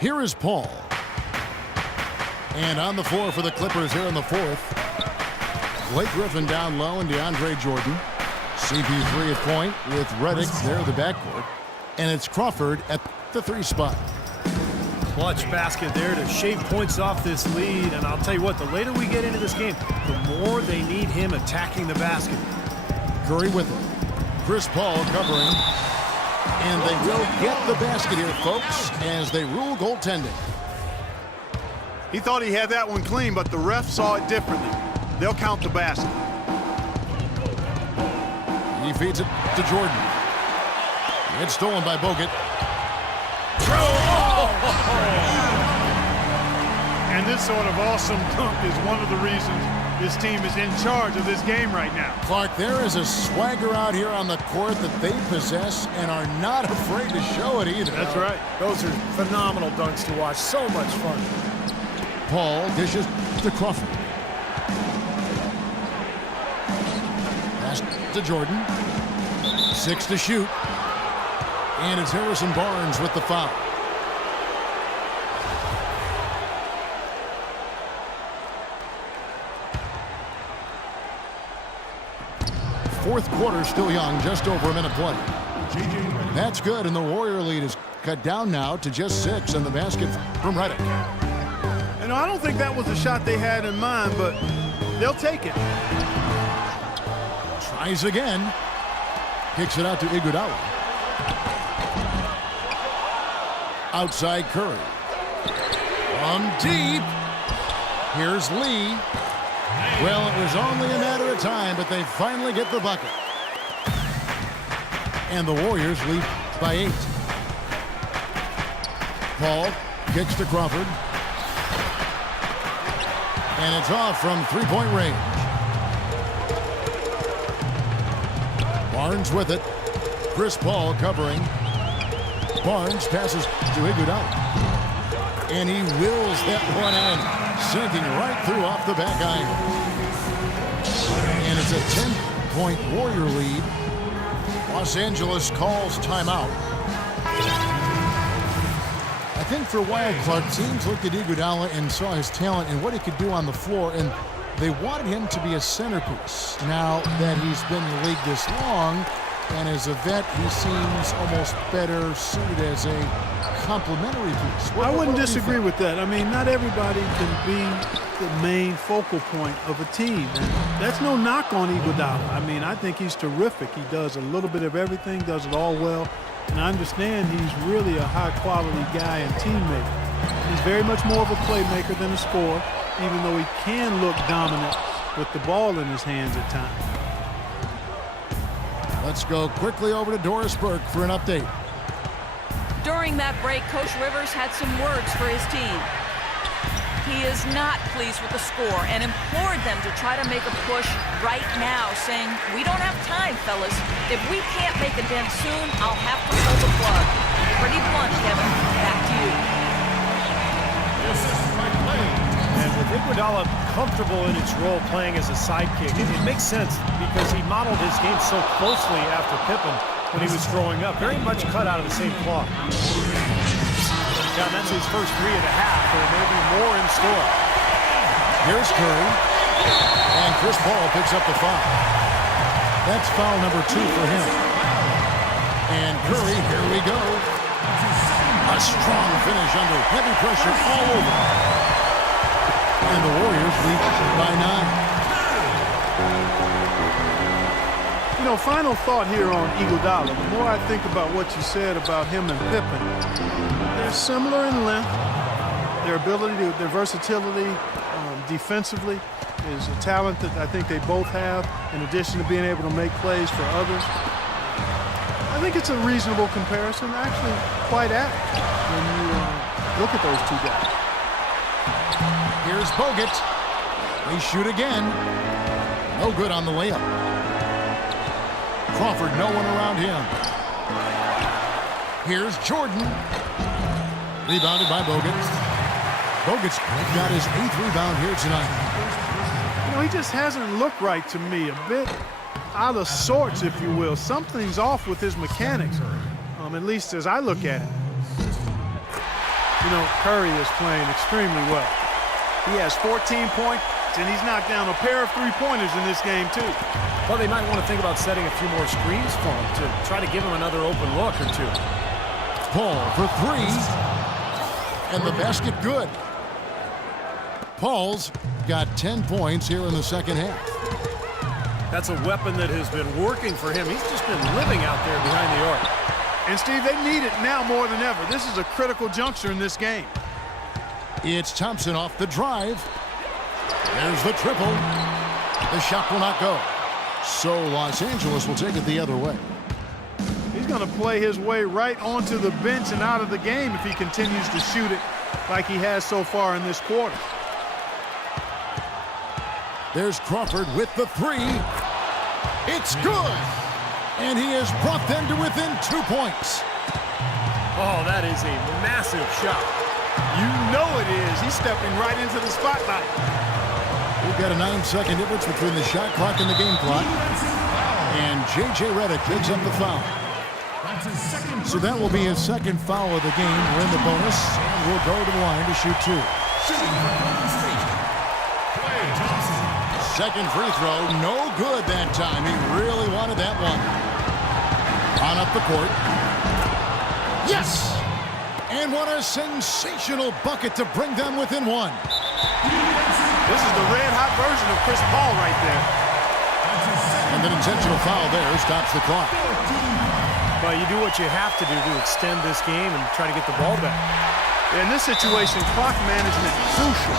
Here is Paul. And on the floor for the Clippers here in the fourth. Blake Griffin down low and DeAndre Jordan. CP3 at point with Redick there, the backcourt. And it's Crawford at the 3 spot. Clutch basket there to shave points off this lead. And I'll tell you what, the later we get into this game, the more they need him attacking the basket. Curry with it. Chris Paul covering. And they will get the basket here, folks, as they rule goaltending. He thought he had that one clean, but the ref saw it differently. They'll count the basket. He feeds it to Jordan. It's stolen by Bogut. And this sort of awesome dunk is one of the reasons this team is in charge of this game right now. Clark, there is a swagger out here on the court that they possess and are not afraid to show it either. That's right. Those are phenomenal dunks to watch. So much fun. Paul dishes to Crawford. Pass to Jordan. 6 to shoot. And it's Harrison Barnes with the foul. Fourth quarter still young, just over a minute play. That's good, and the Warrior lead is cut down now to just 6 in the basket from Redick. And I don't think that was the shot they had in mind, but they'll take it. Tries again. Kicks it out to Iguodala. Outside Curry. From deep. Here's Lee. Well, it was only a matter of time, but they finally get the bucket. And the Warriors lead by 8. Paul kicks to Crawford. And it's off from three-point range. Barnes with it. Chris Paul covering. Barnes passes to Iguodala. And he wills that one in, sinking right through off the back iron. And it's a 10-point Warrior lead. Los Angeles calls timeout. I think for a while, Clark, teams looked at Iguodala and saw his talent and what he could do on the floor, and they wanted him to be a centerpiece. Now that he's been in the league this long, and as a vet, he seems almost better suited as a complementary piece. I wouldn't disagree with that. I mean, not everybody can be the main focal point of a team. And that's no knock on Iguodala. I mean, I think he's terrific. He does a little bit of everything, does it all well. And I understand he's really a high-quality guy and teammate. He's very much more of a playmaker than a scorer, even though he can look dominant with the ball in his hands at times. Let's go quickly over to Doris Burke for an update. During that break, Coach Rivers had some words for his team. He is not pleased with the score and implored them to try to make a push right now, saying, "We don't have time, fellas. If we can't make a dent soon, I'll have to pull the plug." Pretty blunt, Kevin. Back to you. And with Iguodala comfortable in its role playing as a sidekick, it makes sense because he modeled his game so closely after Pippen when he was growing up. Very much cut out of the same cloth. Yeah, that's his first 3 and a half. There may be more in store. Here's Curry. And Chris Paul picks up the foul. That's foul number 2 for him. And Curry, here we go. A strong finish under heavy pressure all over. And the Warriors lead by 9. You know, final thought here on Iguodala. The more I think about what you said about him and Pippen, they're similar in length. Their ability, their versatility defensively is a talent that I think they both have, in addition to being able to make plays for others. I think it's a reasonable comparison, actually quite apt when you look at those two guys. Here's Bogut. They shoot again. No good on the layup. Crawford, no one around him. Here's Jordan. Rebounded by Bogut. Bogut's got his 8th rebound here tonight. You know, he just hasn't looked right to me. A bit out of sorts, if you will. Something's off with his mechanics, at least as I look at it. You know, Curry is playing extremely well. He has 14 points, and he's knocked down a pair of three-pointers in this game, too. Well, they might want to think about setting a few more screens for him to try to give him another open look or two. Paul for three. And the basket good. Paul's got 10 points here in the second half. That's a weapon that has been working for him. He's just been living out there behind the arc. And, Steve, they need it now more than ever. This is a critical juncture in this game. It's Thompson off the drive. There's the triple. The shot will not go. So Los Angeles will take it the other way. He's going to play his way right onto the bench and out of the game if he continues to shoot it like he has so far in this quarter. There's Crawford with the three. It's good. And he has brought them to within 2 points. Oh, that is a massive shot. You know it is. He's stepping right into the spotlight. We've got a 9-second difference between the shot clock and the game clock. And J.J. Redick picks up the foul. So that will be his second foul of the game. We're in the bonus, and we'll go to the line to shoot two. Second free throw, no good that time. He really wanted that one. On up the court. Yes! And what a sensational bucket to bring them within one. This is the red-hot version of Chris Paul right there. And an intentional foul there stops the clock. Well, you do what you have to do to extend this game and try to get the ball back. In this situation, clock management crucial.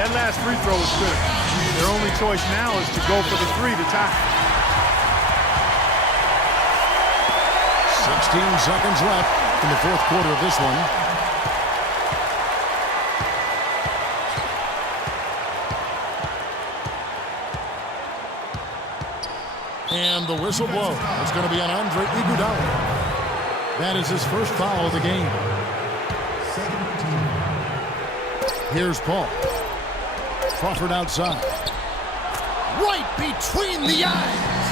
That last free throw was critical. Their only choice now is to go for the three to tie. 16 seconds left in the fourth quarter of this one. And the whistle blows. It's going to be on Andre Iguodala. That is his first foul of the game. Here's Paul. Crawford outside. Right between the eyes.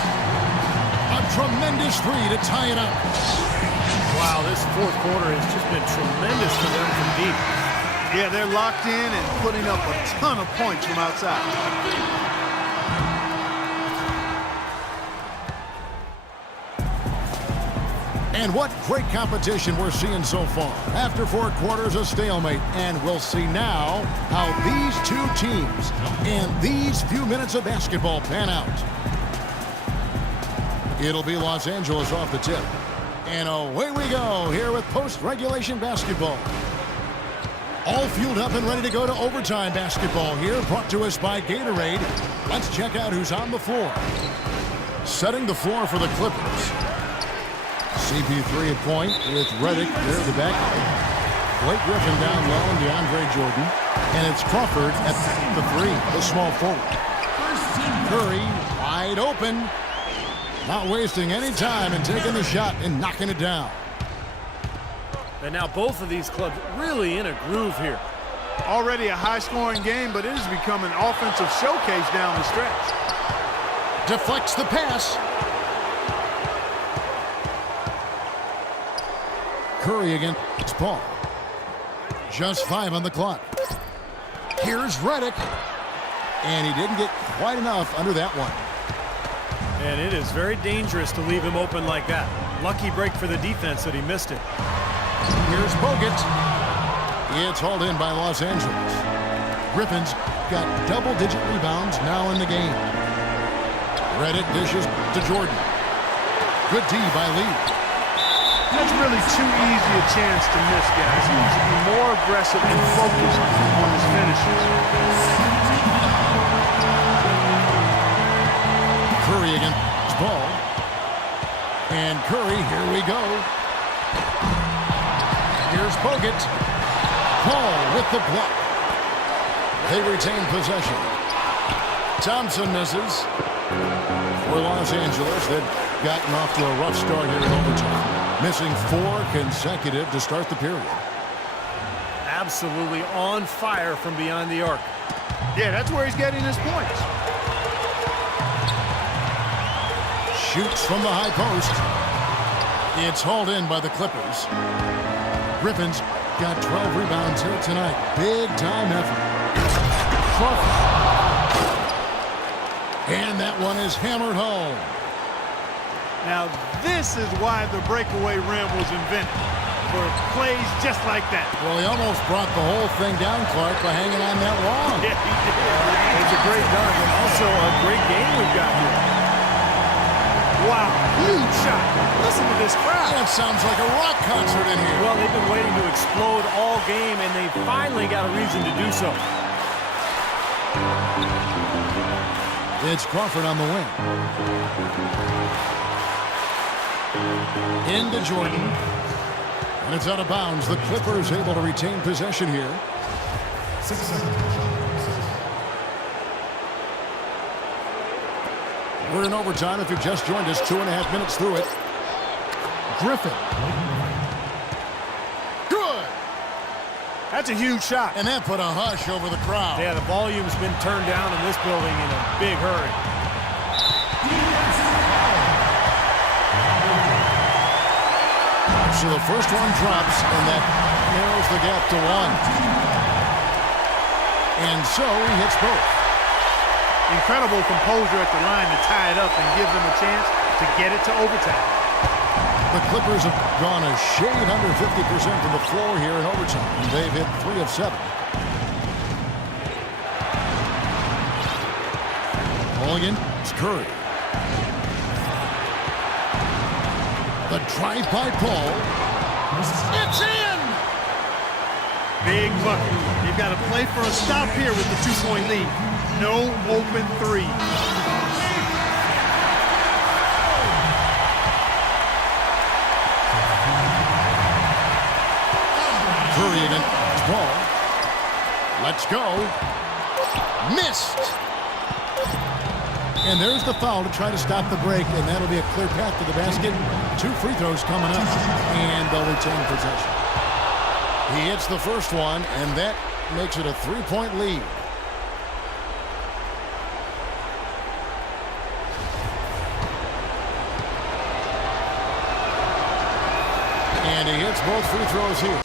A tremendous three to tie it up. Wow, this fourth quarter has just been tremendous for them from deep. Yeah, they're locked in and putting up a ton of points from outside. And what great competition we're seeing so far. After 4 quarters, a stalemate. And we'll see now how these two teams and these few minutes of basketball pan out. It'll be Los Angeles off the tip. And away we go here with post-regulation basketball. All fueled up and ready to go to overtime basketball here, brought to us by Gatorade. Let's check out who's on the floor. Setting the floor for the Clippers. CP3 at point with Redick there at the back. Blake Griffin down low and DeAndre Jordan. And it's Crawford at the three, the small forward. Curry wide open. Not wasting any time and taking the shot and knocking it down. And now both of these clubs really in a groove here. Already a high-scoring game, but it has become an offensive showcase down the stretch. Deflects the pass. Curry against Paul. Just 5 on the clock. Here's Redick. And he didn't get quite enough under that one. And it is very dangerous to leave him open like that. Lucky break for the defense that he missed it. Here's Bogut. It's hauled in by Los Angeles. Griffin's got double-digit rebounds now in the game. Redick dishes to Jordan. Good D by Lee. That's really too easy a chance to miss, guys. He needs to be more aggressive and focused on his finishes. Curry against Paul. And Curry, here we go. Here's Bogut. Paul with the block. They retain possession. Thompson misses. For Los Angeles, they've gotten off to a rough start here in overtime. Missing 4 consecutive to start the period. Absolutely on fire from beyond the arc. Yeah, that's where he's getting his points. Shoots from the high post. It's hauled in by the Clippers. Griffin's got 12 rebounds here tonight. Big time effort. And that one is hammered home. Now, this is why the breakaway rim was invented, for plays just like that. Well, he almost brought the whole thing down, Clark, by hanging on that wall. Yeah, he did. It's a great dunk and also a great game we've got here. Wow, huge shot. Listen to this crowd. That sounds like a rock concert in here. Well, they've been waiting to explode all game, and they finally got a reason to do so. It's Crawford on the wing. Into Jordan. And it's out of bounds. The Clippers able to retain possession here. 6 seconds. We're in overtime. If you've just joined us, 2.5 minutes through it. Griffin. Good. That's a huge shot. And that put a hush over the crowd. Yeah, the volume's been turned down in this building in a big hurry. So the first one drops, and that narrows the gap to 1. And so he hits both. Incredible composure at the line to tie it up and give them a chance to get it to overtime. The Clippers have gone a shade under 50% from the floor here in overtime. And they've hit 3 of 7. Mulligan, it's Curry. The drive by Paul. It's in! Big bucket. They've got to play for a stop here with the 2-point lead. No open three. Curry against Paul. Let's go. Missed. And there's the foul to try to stop the break, and that'll be a clear path to the basket. 2 free throws coming up, and they'll retain possession. He hits the first one, and that makes it a 3-point lead. And he hits both free throws here.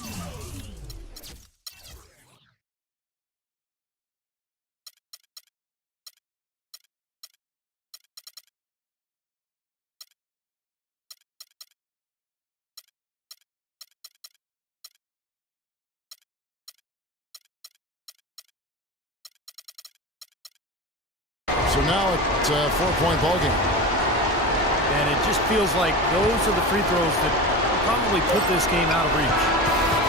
So now it's a 4-point ball game. And it just feels like those are the free throws that probably put this game out of reach.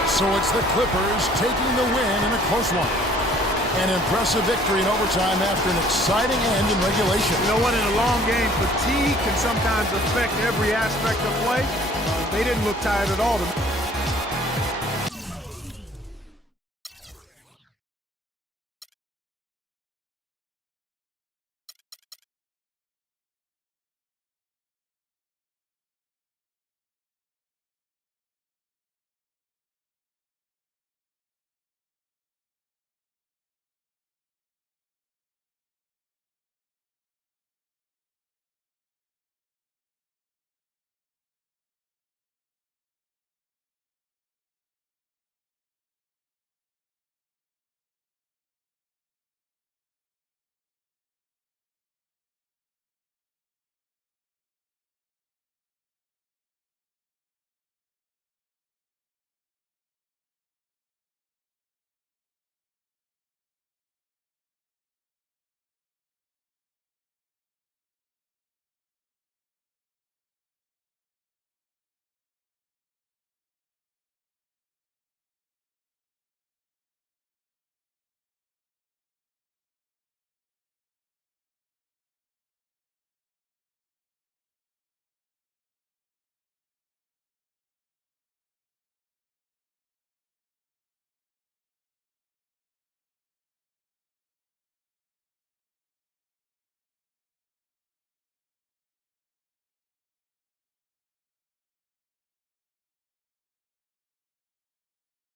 So it's the Clippers taking the win in a close one. An impressive victory in overtime after an exciting end in regulation. You know what? In a long game, fatigue can sometimes affect every aspect of play. They didn't look tired at all.